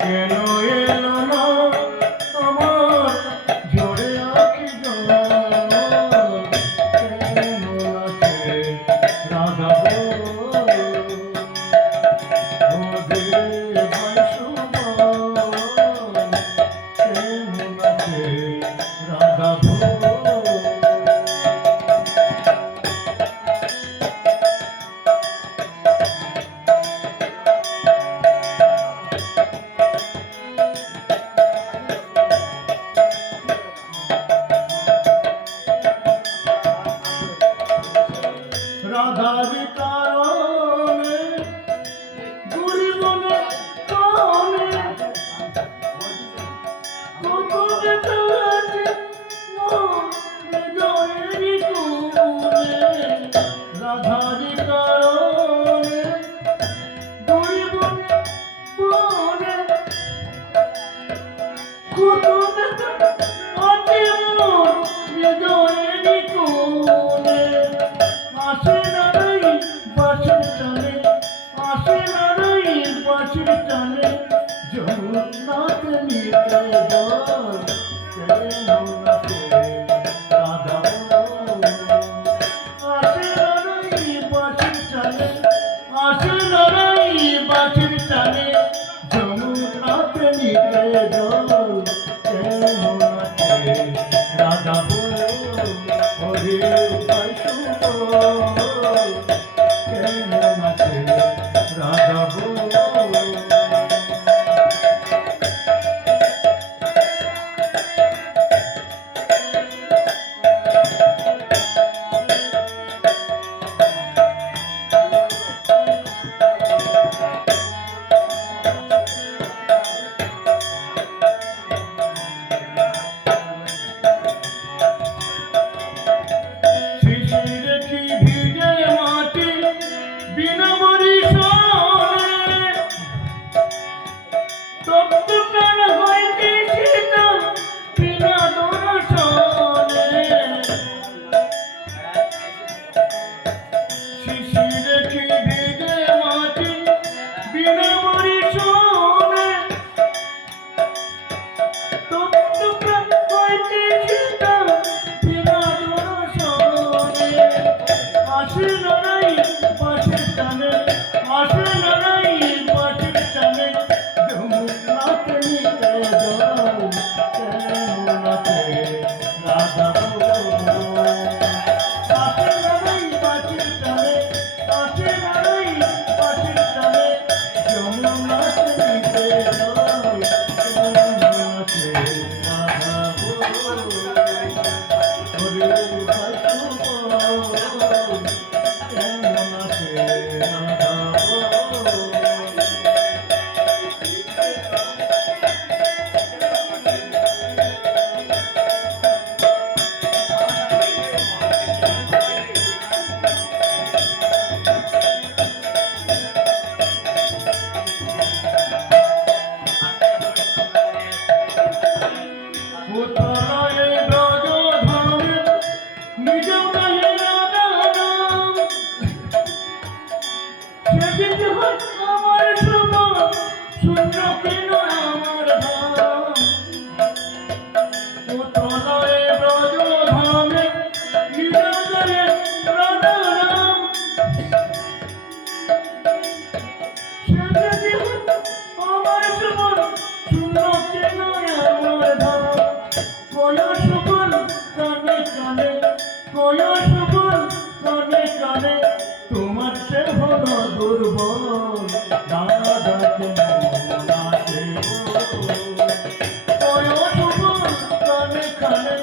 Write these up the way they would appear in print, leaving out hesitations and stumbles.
কেন এলো না আমার ঝরে আঁখি জল, কেন আছে রাধা বল, ওরে বৈষ্ণব কেমন আছে রাধা বল। রাধার কারণে গুরি মনে কানে কত ব্যথা আছে মোর হৃদয়ের কোণে। রাধার কারণে গুরি মনে কানে কত ব্যথা আছে মোর হৃদয়ের কোণে। আসে না রে বাঁশির টানে, আসে না রে বাঁশির টানে, যমুনাতে মিলে জল, কেমন আছে রাধা বল। আসে না রে বাঁশির টানে, আসে না রে বাঁশির টানে, যমুনাতে মিলে জল, কেমন আছে রাধা বল। ওরে বৈষ্ণব কেমন আছে রাধা বল। তোমার সে হলো দুর্বল রাধাকে নাচে কয় সুবল কানে কানে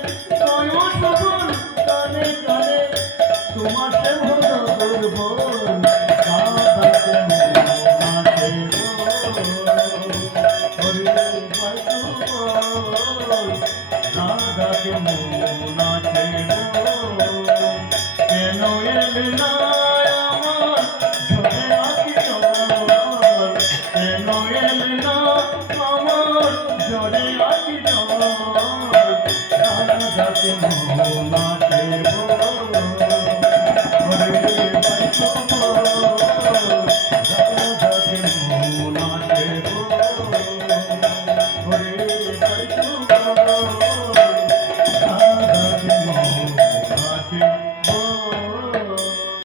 কয় সুবল কানে কানে তোমার সে হলো দুর্বল রাধাকে নাচে হরে রাধাকে নাচে কেন এলে না জড়ে আছি রাধাকে